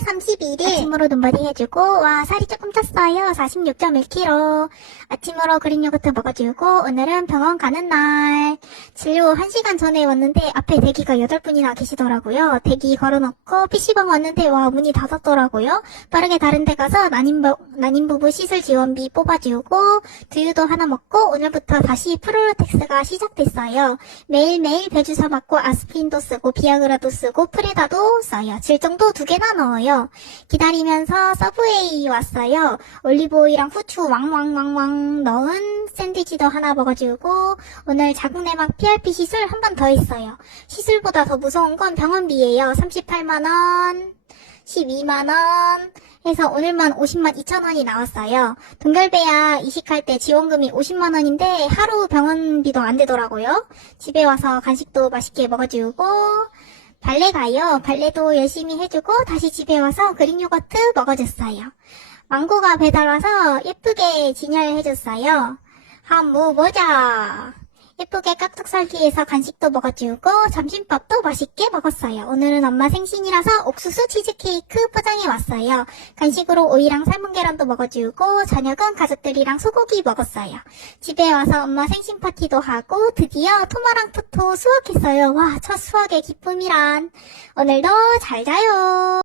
31일 아침으로 눈바디 해주고 와 살이 조금 쪘어요. 46.1kg 아침으로 그릭 요거트 먹어주고 오늘은 병원 가는 날. 진료 1시간 전에 왔는데 앞에 대기가 8분이나 계시더라고요. 대기 걸어놓고 PC방 왔는데 와 문이 닫았더라고요. 빠르게 다른 데 가서 난임, 난임 부부 시술 지원비 뽑아주고 두유도 하나 먹고 오늘부터 다시 프로로텍스가 시작됐어요. 매일매일 배주사 맞고 아스피린도 쓰고 비아그라도 쓰고 프레다도 써요. 질정도 두 개나 넣어요. 기다리면서 서브웨이 왔어요. 올리브오일이랑 후추 왕왕왕왕 넣은 샌드위치도 하나 먹어주고 오늘 자궁내막 PRP 시술 한 번 더 했어요. 시술보다 더 무서운 건 병원비예요. 38만원, 12만원, 해서 오늘만 50만 2천 원이 나왔어요. 동결배야 이식할 때 지원금이 50만 원인데 하루 병원비도 안 되더라고요. 집에 와서 간식도 맛있게 먹어주고 발레 가요. 발레도 열심히 해주고 다시 집에 와서 그릭 요거트 먹어줬어요. 망고가 배달 와서 예쁘게 진열해줬어요. 한무 모자. 예쁘게 깍둑 썰기해서 간식도 먹어주고 점심밥도 맛있게 먹었어요. 오늘은 엄마 생신이라서 옥수수 치즈케이크 포장해 왔어요. 간식으로 오이랑 삶은 계란도 먹어주고 저녁은 가족들이랑 소고기 먹었어요. 집에 와서 엄마 생신 파티도 하고 드디어 토마랑 토토 수확했어요. 와, 첫 수확의 기쁨이란. 오늘도 잘 자요.